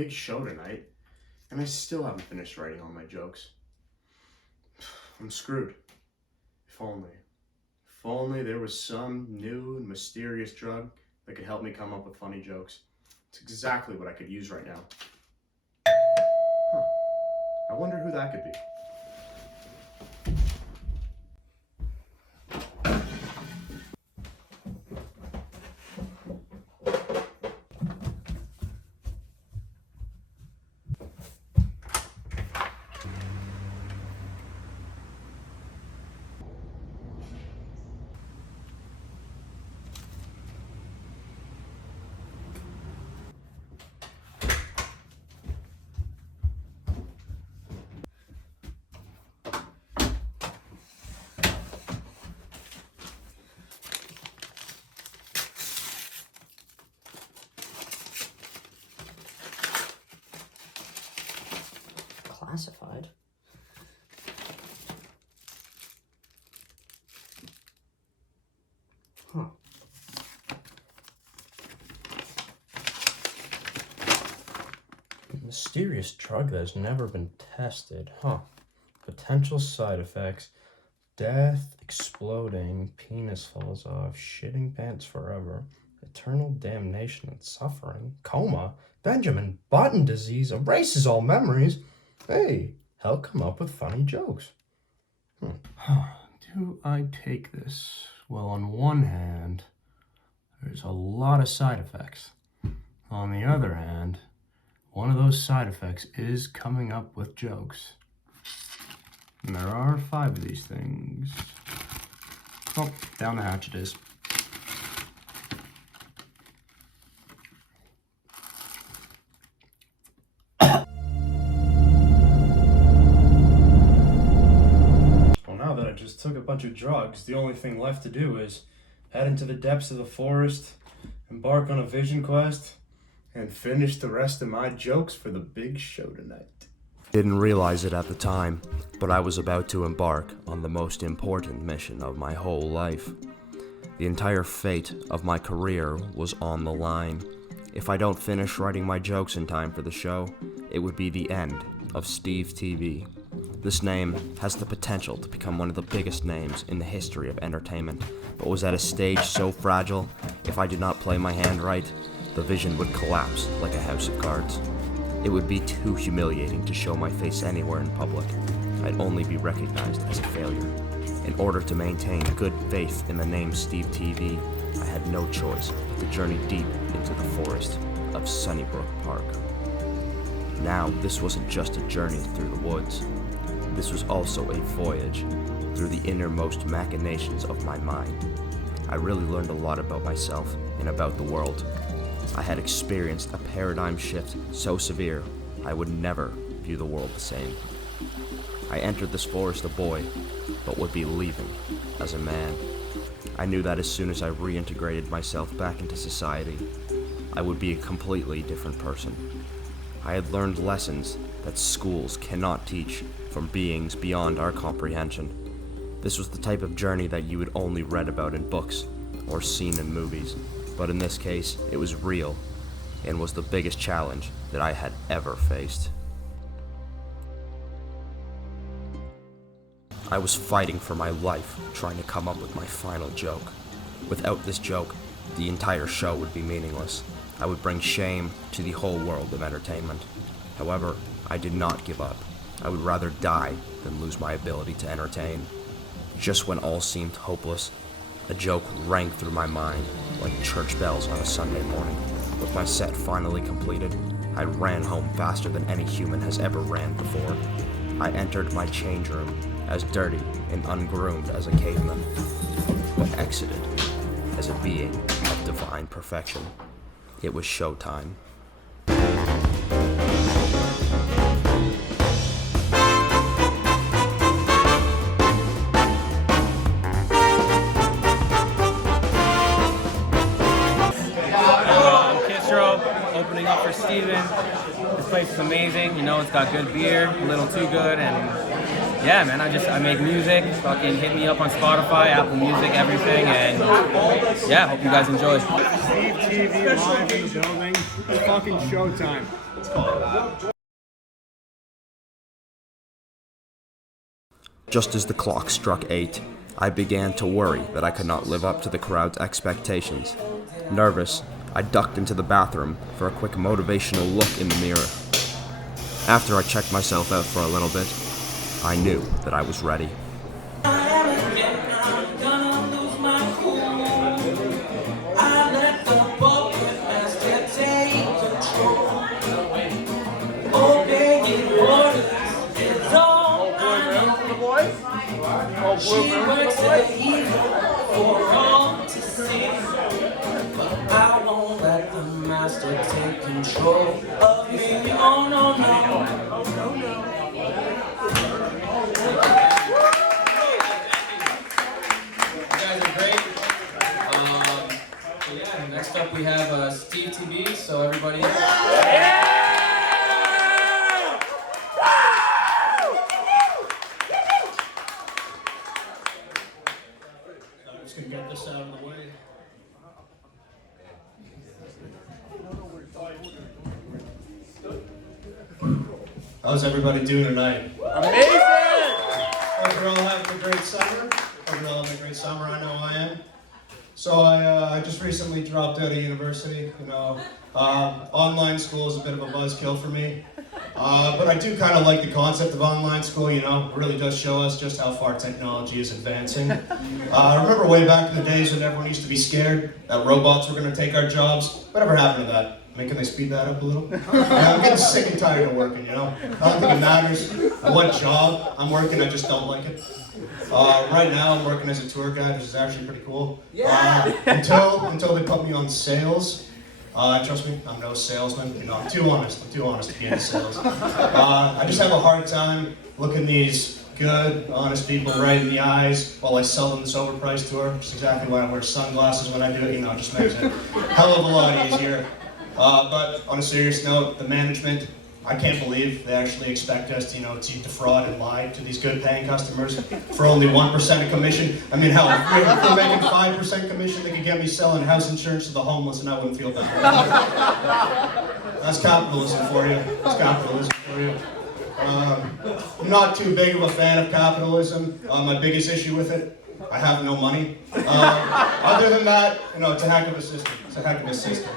big show tonight, and I still haven't finished writing all my jokes. I'm screwed. If only there was some new and mysterious drug that could help me come up with funny jokes. It's exactly what I could use right now. I wonder who that could be. Classified? Huh. Mysterious drug that has never been tested. Potential side effects. Death, exploding, penis falls off, shitting pants forever, eternal damnation and suffering, coma, Benjamin Button disease, erases all memories. Hey, hell come up with funny jokes. Do I take this? Well, on one hand, there's a lot of side effects. On the other hand, one of those side effects is coming up with jokes. And there are 5 of these things. Oh, down the hatch it is. Now that I just took a bunch of drugs, the only thing left to do is head into the depths of the forest, embark on a vision quest, and finish the rest of my jokes for the big show tonight. Didn't realize it at the time, but I was about to embark on the most important mission of my whole life. The entire fate of my career was on the line. If I don't finish writing my jokes in time for the show, it would be the end of Steve TV. This name has the potential to become one of the biggest names in the history of entertainment, but was at a stage so fragile, if I did not play my hand right, the vision would collapse like a house of cards. It would be too humiliating to show my face anywhere in public. I'd only be recognized as a failure. In order to maintain good faith in the name Steve TV, I had no choice but to journey deep into the forest of Sunnybrook Park. Now, this wasn't just a journey through the woods. This was also a voyage through the innermost machinations of my mind. I really learned a lot about myself and about the world. I had experienced a paradigm shift so severe, I would never view the world the same. I entered this forest a boy, but would be leaving as a man. I knew that as soon as I reintegrated myself back into society, I would be a completely different person. I had learned lessons that schools cannot teach from beings beyond our comprehension. This was the type of journey that you had only read about in books or seen in movies, but in this case, it was real and was the biggest challenge that I had ever faced. I was fighting for my life, trying to come up with my final joke. Without this joke, the entire show would be meaningless. I would bring shame to the whole world of entertainment. However, I did not give up. I would rather die than lose my ability to entertain. Just when all seemed hopeless, a joke rang through my mind like church bells on a Sunday morning. With my set finally completed, I ran home faster than any human has ever ran before. I entered my change room as dirty and ungroomed as a caveman, but exited as a being of divine perfection. It was showtime. Opening up for Steven. This place is amazing, you know, it's got good beer, a little too good, and yeah, man, I make music. Fucking hit me up on Spotify, Apple Music, everything, and yeah, hope you guys enjoy. Steve TV live in the building. It's fucking showtime. Just as the clock struck 8, I began to worry that I could not live up to the crowd's expectations. Nervous, I ducked into the bathroom for a quick motivational look in the mirror. After I checked myself out for a little bit, I knew that I was ready. She works at evil for all to see, but I won't let the master take control of me. Oh no, no, no, no. You guys are great. So yeah, next up we have Steve TV. So everybody. Just gonna get this out of the way. How's everybody doing tonight? Amazing! Hope you're all having a great summer. Hope you're all having a great summer. I know I am. So I just recently dropped out of university. Online school is a bit of a buzzkill for me. But I do kind of like the concept of online school, it really does show us just how far technology is advancing. I remember way back in the days when everyone used to be scared that robots were going to take our jobs. Whatever happened to that? I mean, can they speed that up a little? I'm getting sick and tired of working, I don't think it matters what job I'm working, I just don't like it. Right now I'm working as a tour guide, which is actually pretty cool. Until they put me on sales. Trust me, I'm no salesman. I'm too honest to be in sales. I just have a hard time looking these good, honest people right in the eyes while I sell them this overpriced tour, which is exactly why I wear sunglasses when I do it. It just makes it a hell of a lot easier. But on a serious note, the management, I can't believe they actually expect us to, to defraud and lie to these good paying customers for only 1% of commission. I mean, hell, if we're making 5% commission, they could get me selling house insurance to the homeless and I wouldn't feel bad. That's capitalism for you. That's capitalism for you. I'm not too big of a fan of capitalism. My biggest issue with it, I have no money. Other than that, it's a heck of a system. It's a heck of a system.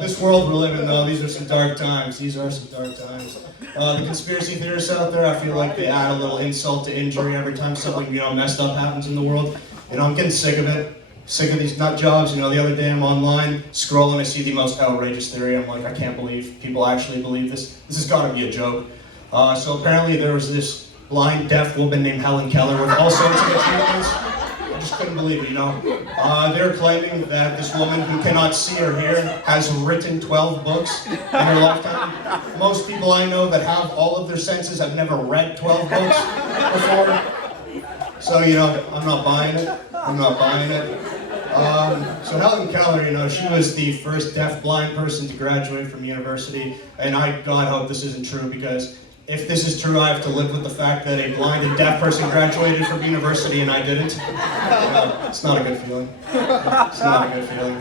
This world we're living in, though, these are some dark times. These are some dark times. The conspiracy theorists out there, I feel like they add a little insult to injury every time something, messed up happens in the world. I'm getting sick of it. Sick of these nut jobs. The other day I'm online, scrolling, I see the most outrageous theory. I'm like, I can't believe people actually believe this. This has got to be a joke. So apparently there was this blind, deaf woman named Helen Keller with all sorts of achievements. I just couldn't believe it, They're claiming that this woman who cannot see or hear has written 12 books in her lifetime. Most people I know that have all of their senses have never read 12 books before. So, I'm not buying it. I'm not buying it. So Helen Keller, she was the first deaf-blind person to graduate from university, and I God hope this isn't true, because if this is true, I have to live with the fact that a blind and deaf person graduated from university and I didn't. It's not a good feeling. It's not a good feeling.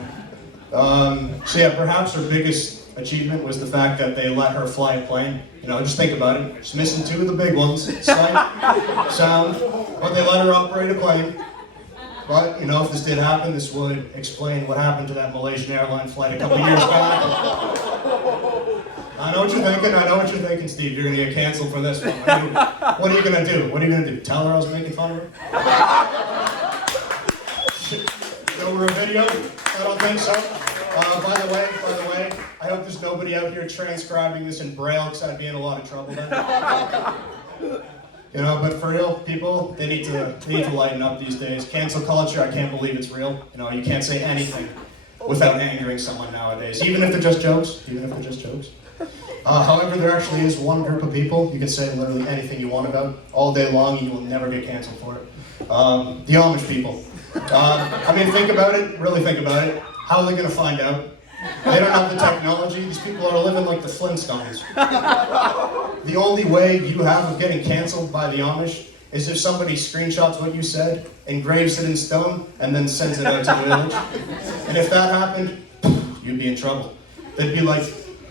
So yeah, perhaps her biggest achievement was the fact that they let her fly a plane. Just think about it. She's missing two of the big ones, sight, sound, but they let her operate a plane. But, if this did happen, this would explain what happened to that Malaysian airline flight a couple years back. I know what you're thinking, Steve. You're going to get canceled for this one. What are you going to do? What are you going to do? Tell her I was making fun of her? Show her a video? I don't think so. By the way, I hope there's nobody out here transcribing this in Braille, because I'd be in a lot of trouble then. But for real, people, they need to lighten up these days. Cancel culture, I can't believe it's real. You can't say anything without angering someone nowadays, even if they're just jokes. However, there actually is one group of people you can say literally anything you want about all day long, and you will never get canceled for it. The Amish people. Think about it. Really think about it. How are they going to find out? They don't have the technology. These people are living like the Flintstones. The only way you have of getting canceled by the Amish is if somebody screenshots what you said, engraves it in stone, and then sends it out to the village. And if that happened, you'd be in trouble. They'd be like,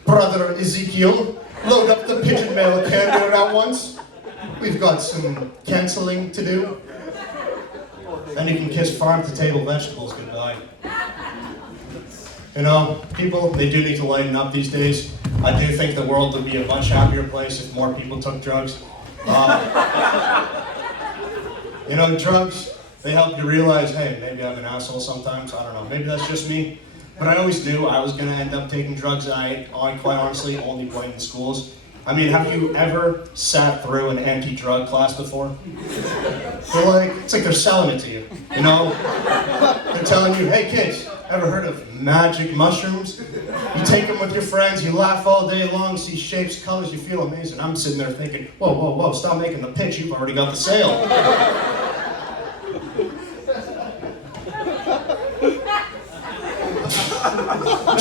"Brother Ezekiel, load up the pigeon mail carrier at once. We've got some cancelling to do." Then you can kiss farm-to-table vegetables goodbye. You know, people, they do need to lighten up these days. I do think the world would be a much happier place if more people took drugs. You know, drugs, they help you realize, hey, maybe I'm an asshole sometimes. I don't know, maybe that's just me. But I always knew I was gonna end up taking drugs, and I quite honestly only blamed the schools. I mean, have you ever sat through an anti-drug class before? It's like they're selling it to you, you know? They're telling you, hey kids, ever heard of magic mushrooms? You take them with your friends, you laugh all day long, see shapes, colors, you feel amazing. I'm sitting there thinking, whoa, whoa, whoa, stop making the pitch, you've already got the sale.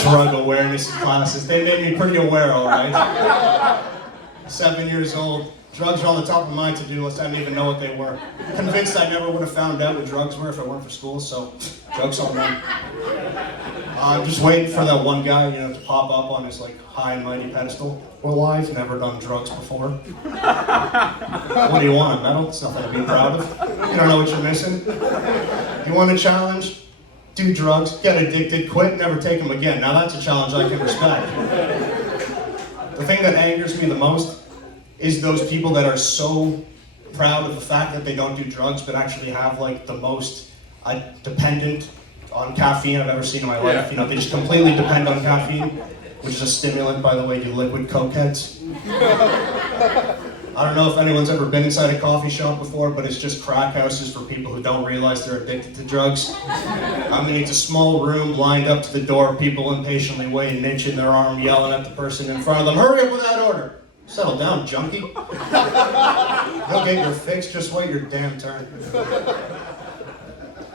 Drug awareness classes, they made me pretty aware, all right? 7 years old, drugs are on the top of my to-do list, I didn't even know what they were. Convinced I never would have found out what drugs were if it weren't for school, so joke's on them. I'm just waiting for that one guy, you know, to pop up on his like high and mighty pedestal. Well, I've never done drugs before. What do you want, a medal? It's nothing to be proud of. You don't know what you're missing. You want a challenge? Do drugs, get addicted, quit, never take them again. Now that's a challenge I can respect. The thing that angers me the most is those people that are so proud of the fact that they don't do drugs, but actually have like the most dependent on caffeine I've ever seen in my life. Yeah. You know, they just completely depend on caffeine, which is a stimulant, by the way, you liquid cokeheads. I don't know if anyone's ever been inside a coffee shop before, but it's just crack houses for people who don't realize they're addicted to drugs. I mean, it's a small room lined up to the door, people impatiently wait, an inch in their arm, yelling at the person in front of them, hurry up with that order. Settle down, junkie. You'll get your fix, just wait your damn turn.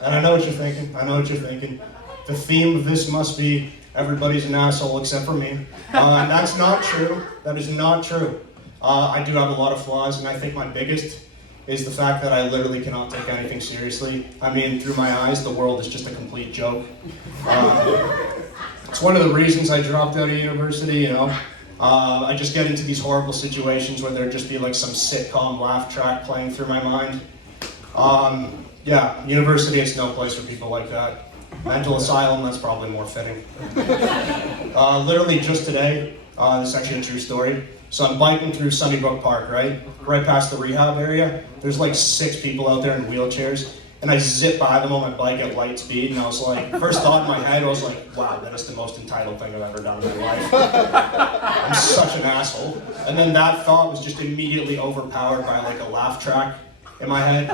And I know what you're thinking, The theme of this must be everybody's an asshole except for me. And that's not true, that is not true. I do have a lot of flaws, and I think my biggest is the fact that I literally cannot take anything seriously. I mean, through my eyes, the world is just a complete joke. It's one of the reasons I dropped out of university, you know. I just get into these horrible situations where there'd just be like some sitcom laugh track playing through my mind. Yeah, university is no place for people like that. Mental asylum, that's probably more fitting. Literally just today, this is actually a true story. So I'm biking through Sunnybrook Park, right past the rehab area. There's like 6 people out there in wheelchairs, and I zip by them on my bike at light speed, and I was like, first thought in my head, I was like, wow, that is the most entitled thing I've ever done in my life. I'm such an asshole. And then that thought was just immediately overpowered by like a laugh track in my head.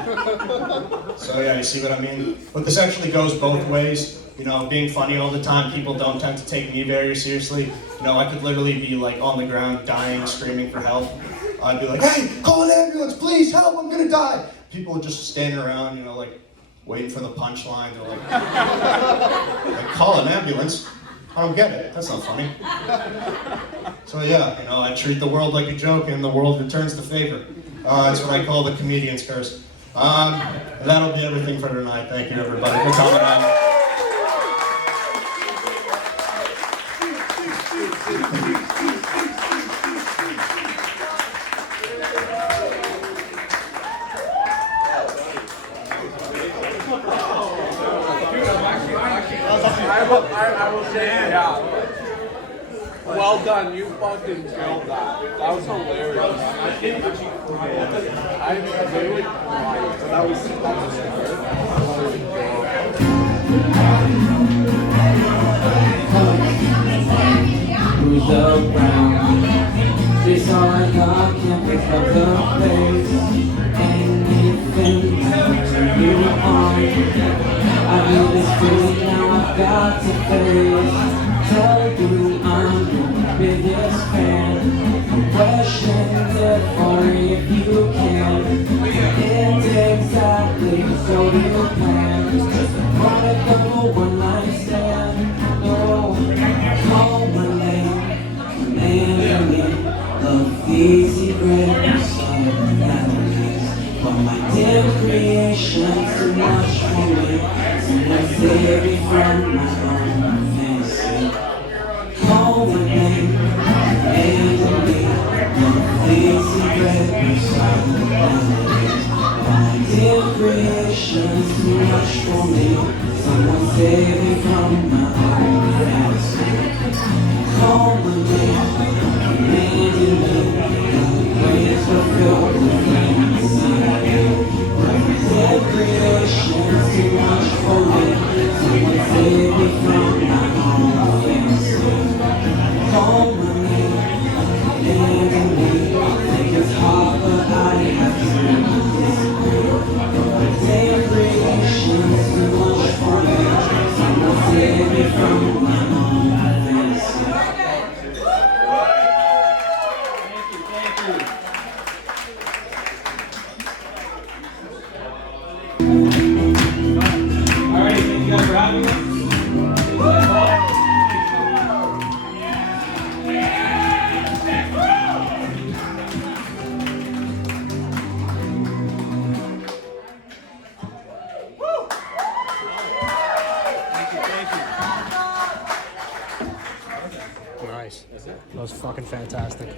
So yeah, you see what I mean? But this actually goes both ways. You know, being funny all the time, people don't tend to take me very seriously. You know, I could literally be like on the ground, dying, screaming for help. I'd be like, hey, call an ambulance, please, help, I'm gonna die. People are just standing around, you know, like waiting for the punchline. They're like, call an ambulance? I don't get it, that's not funny. So yeah, you know, I treat the world like a joke and the world returns the favor. That's what I call the comedian's curse. That'll be everything for tonight. Thank you, everybody, for coming out. I will say, yeah. Well done, you fucking killed that. That was hilarious. I literally cried. That was Who's around? This all I got, can't pick up the pace. Anything to turn you on. I know this feeling now I've got to face. Tell you I'm your biggest fan. Questions it for if you can. It's exactly so you plan. Just wanna go one night stand. No, call my name. Memory of these secrets of memories. For my dim creation, too much for me. Someone save me from my own fantasy. Recreation's too much for me. Someone save me from my own fantasy. Calling me, commanding me. Ways are filled with fantasy. Recreation's too much for me. Someone save me from my own fantasy. Calling me, commanding me. Think it's hard, but I have to. Recreation's too much for me. Someone save me from my own fantasy. Alright, thank you guys for having me. Nice. That was fucking fantastic.